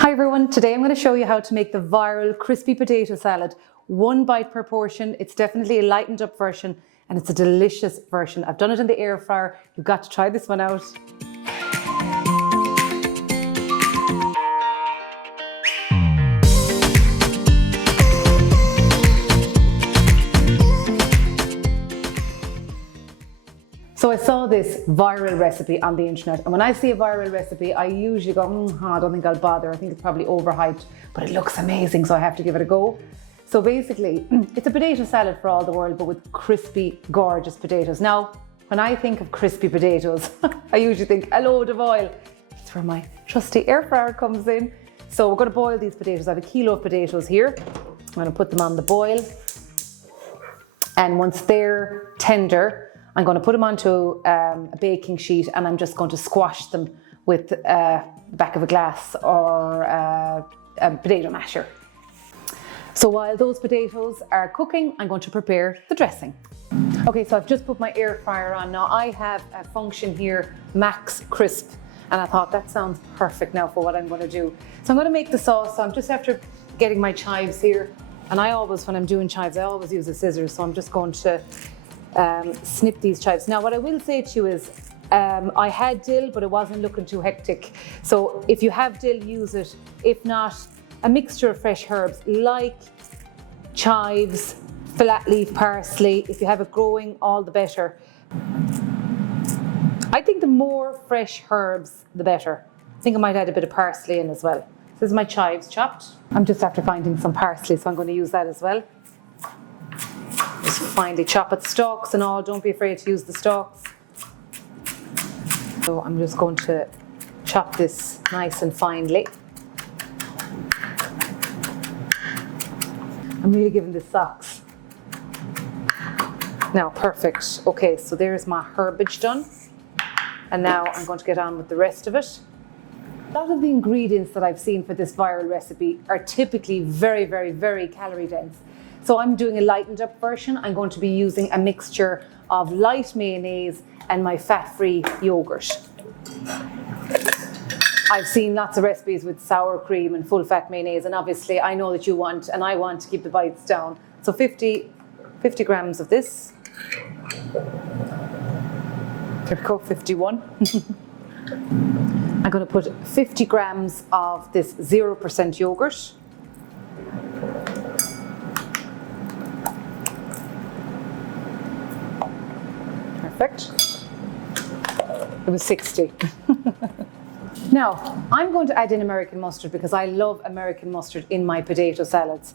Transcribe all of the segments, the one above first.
Hi everyone, today I'm going to show you how to make the viral crispy potato salad. 1 bite per portion. It's definitely a lightened up version and it's a delicious version. I've done it in the air fryer. You've got to try this one out. So I saw this viral recipe on the internet, and when I see a viral recipe, I usually go, I don't think I'll bother. I think it's probably overhyped, but it looks amazing, so I have to give it a go. So basically, it's a potato salad for all the world, but with crispy, gorgeous potatoes. Now, when I think of crispy potatoes, I usually think a load of oil. That's where my trusty air fryer comes in. So we're going to boil these potatoes. I have 1 kilo of potatoes here. I'm going to put them on the boil. And once they're tender, I'm going to put them onto a baking sheet and I'm just going to squash them with the back of a glass or a potato masher. So while those potatoes are cooking, I'm going to prepare the dressing. Okay, so I've just put my air fryer on. Now I have a function here, Max Crisp, and I thought that sounds perfect now for what I'm going to do. So I'm going to make the sauce. So I'm just after getting my chives here, and I always, when I'm doing chives, I always use a scissors. So I'm just going to snip these chives. Now what I will say to you is I had dill, but it wasn't looking too hectic. So if you have dill, use it. If not, a mixture of fresh herbs like chives, flat leaf parsley. If you have it growing, all the better. I think the more fresh herbs, the better. I think I might add a bit of parsley in as well. This is my chives chopped. I'm just after finding some parsley, so I'm going to use that as well. Just finely chop at stalks and all, don't be afraid to use the stalks. So I'm just going to chop this nice and finely. I'm really giving this socks. Now, perfect. Okay, so there's my herbage done. And now I'm going to get on with the rest of it. A lot of the ingredients that I've seen for this viral recipe are typically very, very, very calorie dense. So I'm doing a lightened up version. I'm going to be using a mixture of light mayonnaise and my fat-free yogurt. I've seen lots of recipes with sour cream and full fat mayonnaise, and obviously I know that you want, and I want to keep the bites down. So 50 grams of this. There we go, 51. I'm going to put 50 grams of this 0% yogurt. Perfect. It was 60. Now, I'm going to add in American mustard because I love American mustard in my potato salads.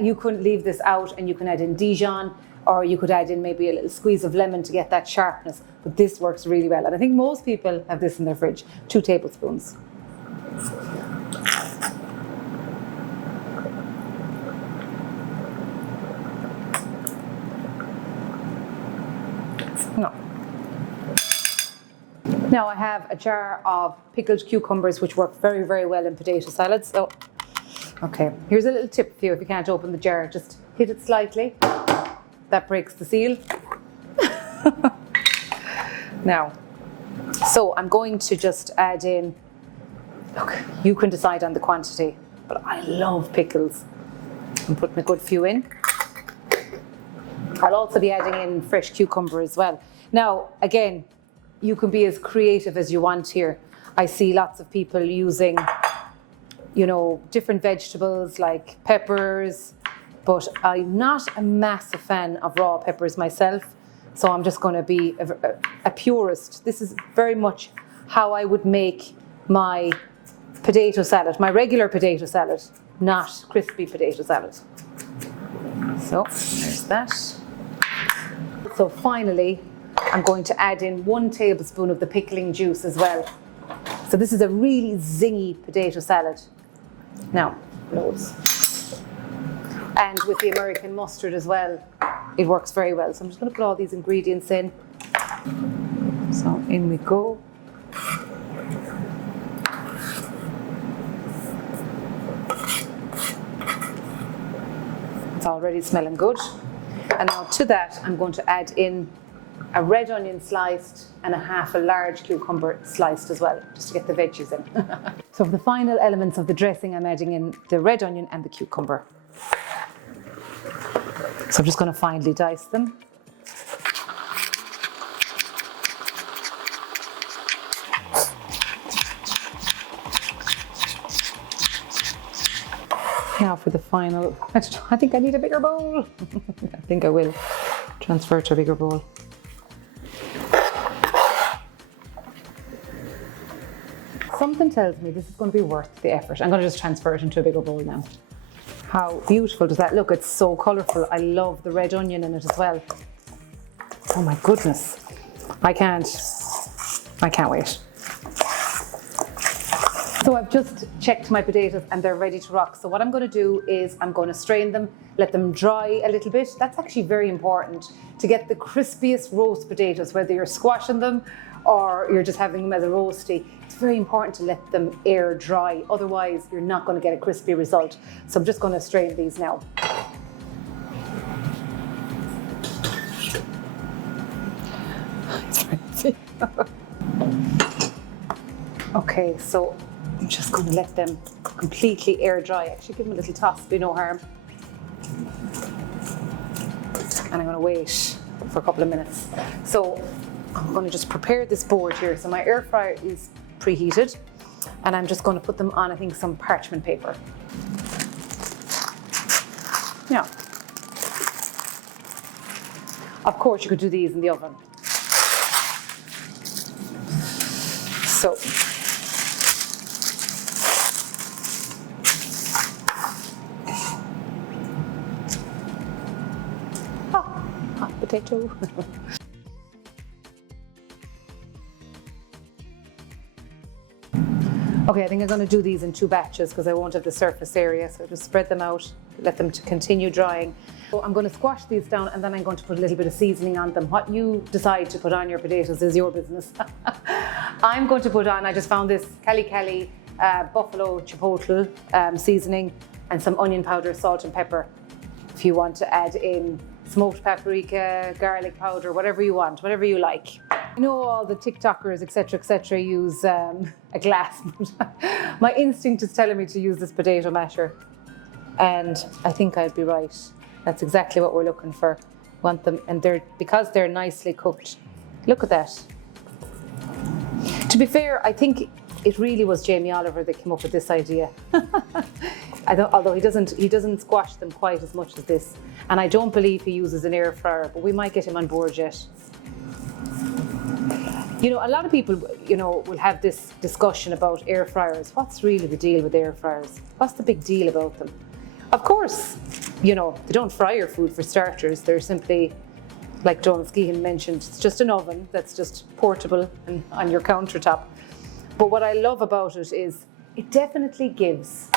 You could leave this out and you can add in Dijon, or you could add in maybe a little squeeze of lemon to get that sharpness, but this works really well. And I think most people have this in their fridge, 2 tablespoons. No. Now I have a jar of pickled cucumbers, which work very, very well in potato salads. So, okay, here's a little tip for you if you can't open the jar. Just hit it slightly. That breaks the seal. Now, so I'm going to just add in, look, you can decide on the quantity, but I love pickles. I'm putting a good few in. I'll also be adding in fresh cucumber as well. Now, again, you can be as creative as you want here. I see lots of people using, different vegetables like peppers, but I'm not a massive fan of raw peppers myself. So I'm just going to be a purist. This is very much how I would make my potato salad, my regular potato salad, not crispy potato salad. So there's that. So finally, I'm going to add in 1 tablespoon of the pickling juice as well. So this is a really zingy potato salad. Now, loads. And with the American mustard as well, it works very well. So I'm just going to put all these ingredients in. So in we go. It's already smelling good. And now to that, I'm going to add in a red onion sliced, and a half a large cucumber sliced as well, just to get the veggies in. So for the final elements of the dressing, I'm adding in the red onion and the cucumber. So I'm just going to finely dice them. Now for the final, I think I need a bigger bowl. I think I will transfer to a bigger bowl. Something tells me this is going to be worth the effort. I'm going to just transfer it into a bigger bowl now. How beautiful does that look? It's so colourful. I love the red onion in it as well. Oh my goodness. I can't wait. So I've just checked my potatoes and they're ready to rock. So what I'm going to do is I'm going to strain them, let them dry a little bit. That's actually very important to get the crispiest roast potatoes, whether you're squashing them or you're just having them as a roasty. It's very important to let them air dry. Otherwise, you're not going to get a crispy result. So I'm just going to strain these now. Okay, so I'm just going to let them completely air dry. Actually, give them a little toss, do no harm. And I'm going to wait for a couple of minutes. So I'm going to just prepare this board here. So my air fryer is preheated, and I'm just going to put them on, I think, some parchment paper. Yeah. Of course, you could do these in the oven. So. Hot potato. Okay, I think I'm going to do these in 2 batches because I won't have the surface area, so just spread them out, let them continue drying. So I'm going to squash these down and then I'm going to put a little bit of seasoning on them. What you decide to put on your potatoes is your business. I'm going to put on, I just found this Cali buffalo chipotle seasoning and some onion powder, salt and pepper. If you want to add in smoked paprika, garlic powder, whatever you want, whatever you like. I know all the TikTokers, etc., use a glass. My instinct is telling me to use this potato masher, and I think I'd be right. That's exactly what we're looking for. Want them, and because they're nicely cooked. Look at that. To be fair, I think it really was Jamie Oliver that came up with this idea. Although he doesn't squash them quite as much as this, and I don't believe he uses an air fryer, but we might get him on board yet. You know, a lot of people, will have this discussion about air fryers. What's really the deal with air fryers? What's the big deal about them? Of course, they don't fry your food for starters. They're simply, like Donald Skehan mentioned, it's just an oven that's just portable and on your countertop. But what I love about it is it definitely gives,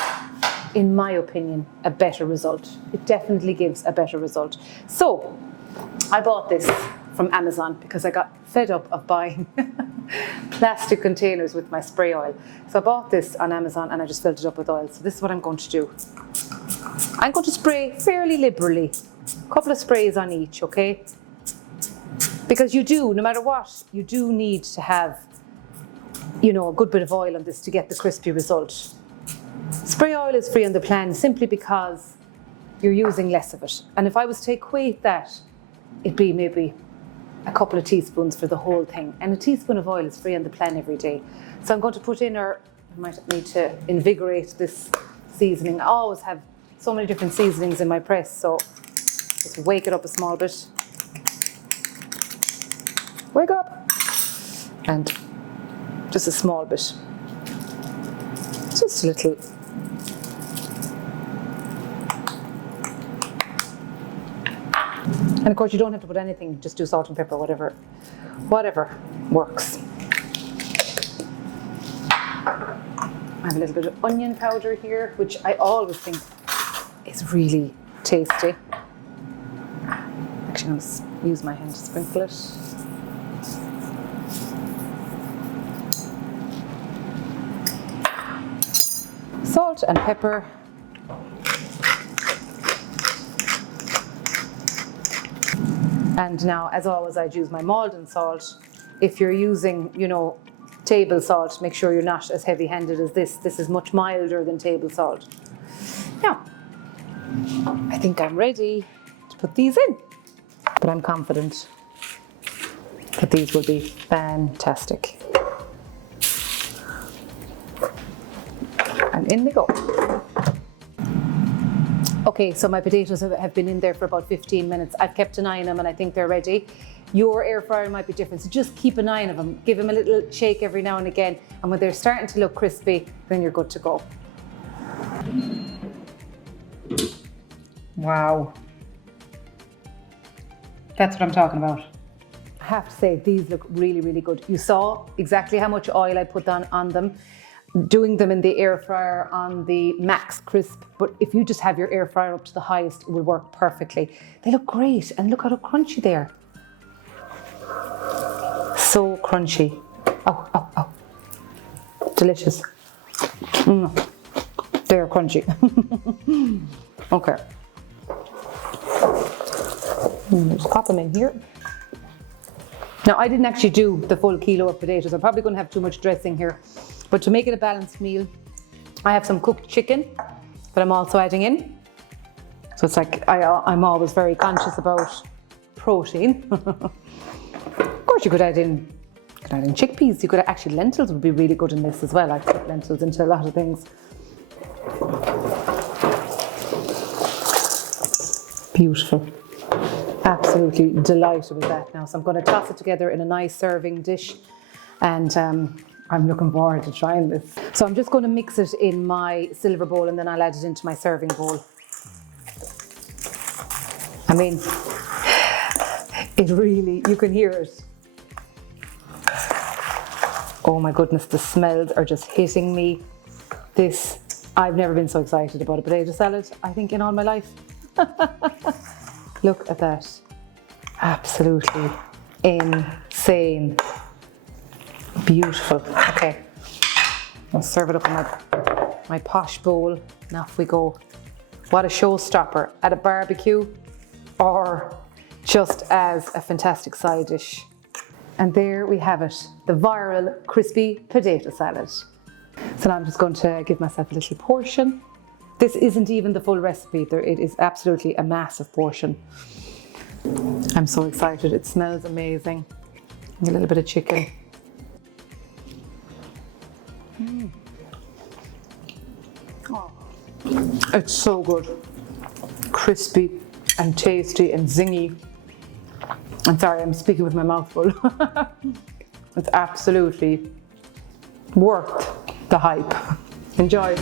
in my opinion, a better result. It definitely gives a better result. So I bought this from Amazon because I got fed up of buying plastic containers with my spray oil. So I bought this on Amazon and I just filled it up with oil. So this is what I'm going to do. I'm going to spray fairly liberally, a couple of sprays on each, okay? Because no matter what, you do need to have, a good bit of oil on this to get the crispy result. Spray oil is free on the plan simply because you're using less of it. And if I was to equate that, it'd be maybe a couple of teaspoons for the whole thing. And a teaspoon of oil is free on the plan every day. So I'm going to put in, or I might need to invigorate this seasoning. I always have so many different seasonings in my press, so just wake it up a small bit. Wake up! And just a small bit. Just a little. And of course you don't have to put anything, just do salt and pepper, whatever works. I have a little bit of onion powder here, which I always think is really tasty. Actually, I'm going to use my hand to sprinkle it. Salt and pepper. And now, as always, I'd use my Maldon salt. If you're using, table salt, make sure you're not as heavy-handed as this. This is much milder than table salt. Now, I think I'm ready to put these in, but I'm confident that these will be fantastic. And in they go. Okay, so my potatoes have been in there for about 15 minutes. I've kept an eye on them and I think they're ready. Your air fryer might be different, so just keep an eye on them. Give them a little shake every now and again, and when they're starting to look crispy, then you're good to go. Wow. That's what I'm talking about. I have to say, these look really, really good. You saw exactly how much oil I put on them. Doing them in the air fryer on the max crisp, but if you just have your air fryer up to the highest, it will work perfectly. They look great, and look how crunchy they are. So crunchy. Oh. Delicious. They're crunchy. Okay. Just pop them in here. Now, I didn't actually do the full kilo of potatoes. I'm probably going to have too much dressing here. But to make it a balanced meal, I have some cooked chicken that I'm also adding in. So it's like I'm always very conscious about protein. Of course, you could add in chickpeas. You could actually, lentils would be really good in this as well. I put lentils into a lot of things. Beautiful. Absolutely delighted with that now. So I'm going to toss it together in a nice serving dish, and I'm looking forward to trying this. So I'm just going to mix it in my silver bowl and then I'll add it into my serving bowl. I mean, it really, you can hear it. Oh my goodness, the smells are just hitting me. I've never been so excited about a potato salad, I think, in all my life. Look at that. Absolutely insane. Beautiful. Okay, I'll serve it up in my posh bowl, and off we go. What a showstopper at a barbecue, or just as a fantastic side dish. And there we have it, the viral crispy potato salad. So now I'm just going to give myself a little portion. This isn't even the full recipe. It is absolutely a massive portion. I'm so excited. It smells amazing. A little bit of chicken. Oh, it's so good. Crispy and tasty and zingy. I'm sorry, I'm speaking with my mouth full. It's absolutely worth the hype. Enjoy.